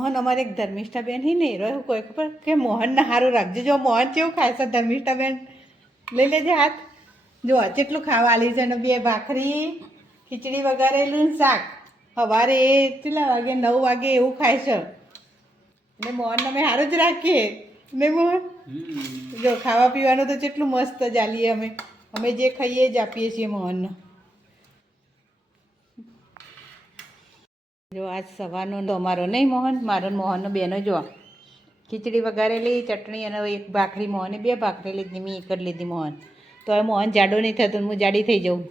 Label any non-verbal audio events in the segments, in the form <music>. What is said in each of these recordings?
મોહન અમારે એક ધર્મિષ્ઠા બેન હી નહીં રહ્યો કોઈ ખબર કે મોહનને સારું રાખજો. જો મોહન કેવું ખાય છે ધર્મિષ્ઠા બેન લઈ લેજે હાથ. જો કેટલું ખાવા આલી છે ને બે ભાખરી ખીચડી વગાડેલું શાક. સવારે એ કેટલા વાગે? નવ વાગે એવું ખાય છે. અને મોહનને અમે સારું જ રાખીએ. ને મોહન? જો ખાવા પીવાનું તો કેટલું મસ્ત ચાલીએ અમે. અમે જે ખાઈએ જ આપીએ છીએ મોહનને. જો આજ સવારનો તો અમારો નહીં મોહન મારો મોહનનો બેનો જો. ખીચડી વઘારેલી ચટણી અને એક ભાખરી મોહને બે ભાખરી લીધી મેં એક જ લીધી મોહન. તો હવે મોહન જાડો નહીં થતો હું જાડી થઈ જાઉં.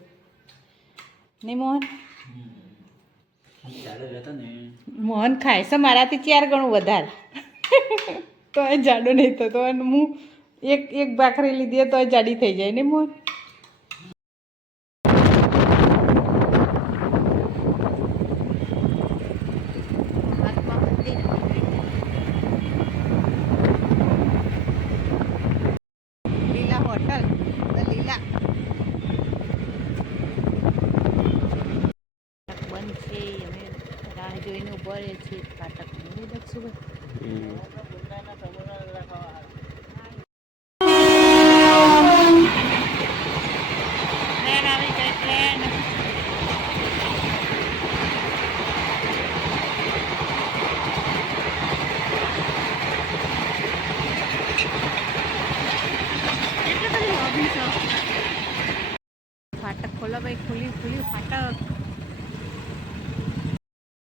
નહીં મોહન? મોહન ખાય છે મારાથી ચાર ગણું વધારે. તો જાડો નહીં થતો. અને હું એક એક ભાખરી લીધી તો જાડી થઈ જાય. ને મોહન લીલા હોટલ ધ લીલા બંધ છે અમે રાહ જોઈને ઊભા રહે છે ફાટક નહીં દક્ષું ટ્રેન આવી ગઈ ટ્રેન કેટલી બધી ઓફિસો ફાટક ખોલો ભાઈ ખુલ્લી ખુલ્લી ફાટક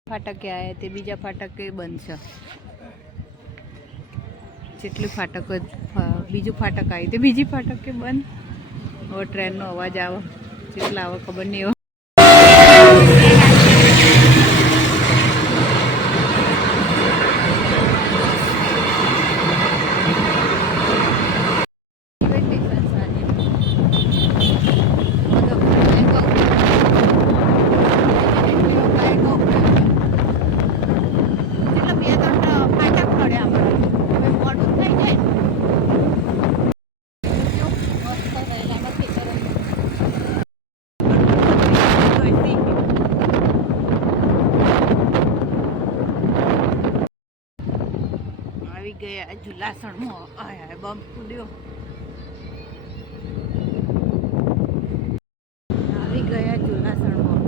ફાટક આવ્યા તે બીજા ફાટકે બંધ છે જેટલું ફાટક બીજું ફાટક આવી તે બીજી ફાટકે બંધ. હવે ટ્રેનનો અવાજ આવે. જેટલા આવે ખબર નહીં આવી ગયા ઝુલાસણમાં આયા બમ કૂદ્યો આવી ગયા જુલાસણમાં.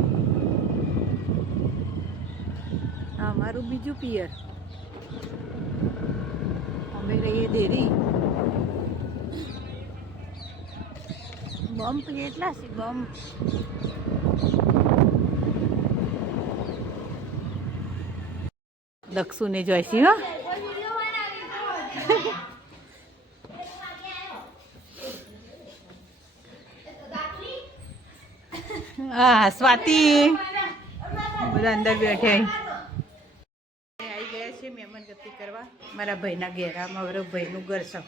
અમારું બીજું પિયર. અમે રહીએ દેરી. બમ્પ કેટલા છે બમ્પ દક્ષુને જોઈશી, હો. હા, સ્વાતિ. બધા અંદર બેઠે. આવી ગયા છે મહેમાન ગતિ કરવા. મારા ભાઈના ઘેરા મારો ભાઈનું ઘર છે.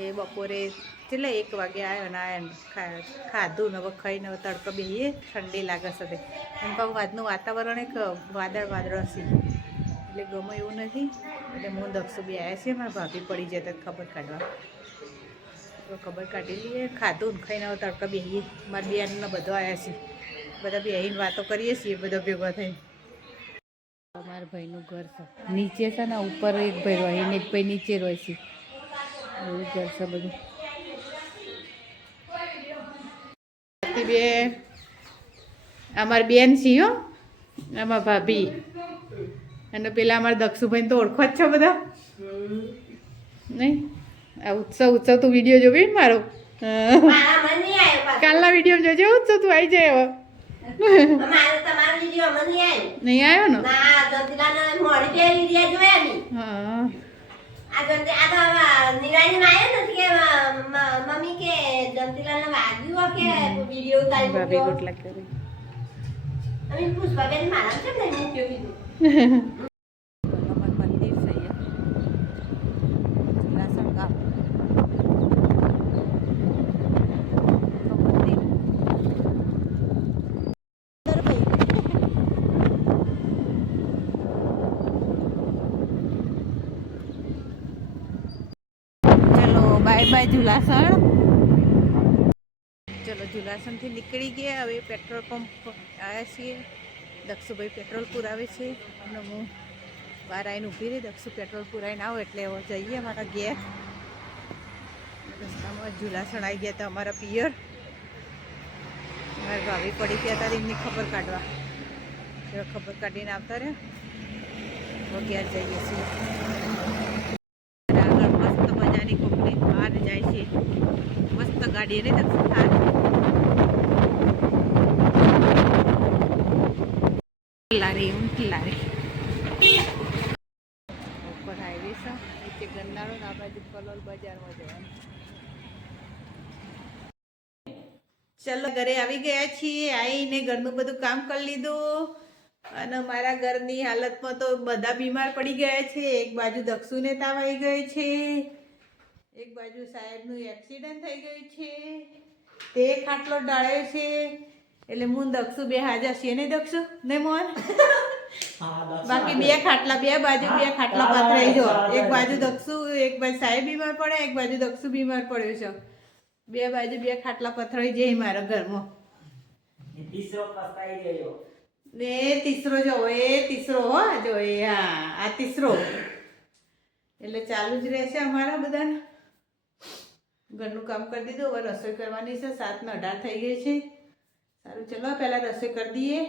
એ બપોરે એટલે એક વાગે આવ્યો ને આવ્યો ખાધું ને હવે ખાઈને તડકો બેહીએ. ઠંડી લાગે છે એમ પણ આજનું વાતાવરણ એક વાદળ વાદળ છે. એટલે ગમે એવું નથી. એટલે હું દક્ષો બી આવ્યા છે મારા ભાભી પડી જતા ખબર કાઢવા. તો ખબર કાઢી લઈએ. ખાધું ને ખાઈને હવે તડકા બેહીએ. મારા બેનને બધો આવ્યા છે. બધા બેહીને વાતો કરીએ છીએ બધા ભેગા થઈને. અમારા ભાઈનું ઘર છે. નીચે છે ને ઉપર એક ભાઈ રહે ને એક ભાઈ નીચે રહે છે. એવું ઘર છે બધું. બે. અમારી બેન છીએ હો. આમાં ભાભી. અને પેલા અમારા દક્ષુભાઈ તો ઓળખો જ છો બધા. નહીં? આ ઉત્સવ ઉત્સવ તું વીડિયો જોવી મારો હા. મારા. કાલના વીડિયો જોજે ઉત્સવ તું આવી જાય હવે નહીં આવ્યો. ને ના. હા ભાભી મૂક્યો. ગોટલા પુષ્પાબેન મારા છે ને મૂક્યો કીધું <laughs> હનુમાન મંદિર છે અહીંયા જુલાસણ ગામ તો મંદિર ચલો બાય જુલાસણ. ચલો, જુલાસણથી નીકળી ગયા. હવે પેટ્રોલ પંપ આવ્યા છીએ. દક્ષુભાઈ પેટ્રોલ પુરાવે છે. અને હું બહાર આવીને ઊભી રહી. દક્ષુ પેટ્રોલ પુરાવીને આવો એટલે હવે જઈએ અમારા ઘેર. રસ્તામાં જુલાસણ આવી ગયા હતા અમારા પિયર. મારા ભાભી પડી ગયા હતા એમની ખબર કાઢવા. ખબર કાઢીને આવતા રહ્યા. ઘેર જઈએ છીએ અને આગળ મસ્ત મજાની કંપની બહાર જાય છે મસ્ત ગાડી ને લારી લારી ઉપર હાઈવે છે નીચે ગન્નાળો આ બાજુ કલોલ બજારમાં જવાનું ચલો ઘરે આવી ગયા છીએ આવીને ઘરનું બધું કામ કરી લીધું. અને મારા ઘરની હાલતમાં તો બધા બીમાર પડી ગયા છે. એક બાજુ દક્ષુને તાવ આવી ગઈ છે. એક બાજુ સાહેબનું એક્સિડન્ટ થઈ ગયું છે. તે ખાટલો ડાળ્યો છે. એટલે હું દક્ષુ બે હાજર છે. ને દક્ષું? ને મોહન? બાકી બે ખાટલા બે બાજુ બે ખાટલા પાથરાઈ જો. એક બાજુ દક્ષુ એક બાજુ સાહેબ બીમાર પડે એક બાજુ દક્ષુ બીમાર પડ્યો છે. બે બાજુ બે ખાટલા પથરાઈ જાય મારા ઘરમાં. ને તીસરો જો એ તીસરો હો જો એ હા આ તીસરો. એટલે ચાલુ જ રહેશે અમારા બધાને. ઘરનું કામ કરી દીધું, હવે રસોઈ કરવાની છે સાત ને અઢાર થઈ ગઈ છે. સારું, ચલો, પહેલાં રસોઈ કરી દઈએ.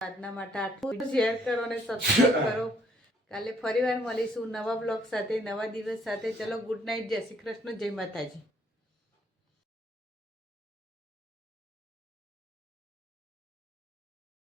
આજના માટે આટલું શેર કરો અને સબસ્ક્રાઈબ કરો. કાલે ફરીવાર મળીશું નવા બ્લોગ સાથે, નવા દિવસ સાથે. ચલો ગુડ નાઇટ જય શ્રી કૃષ્ણ, જય માતાજી.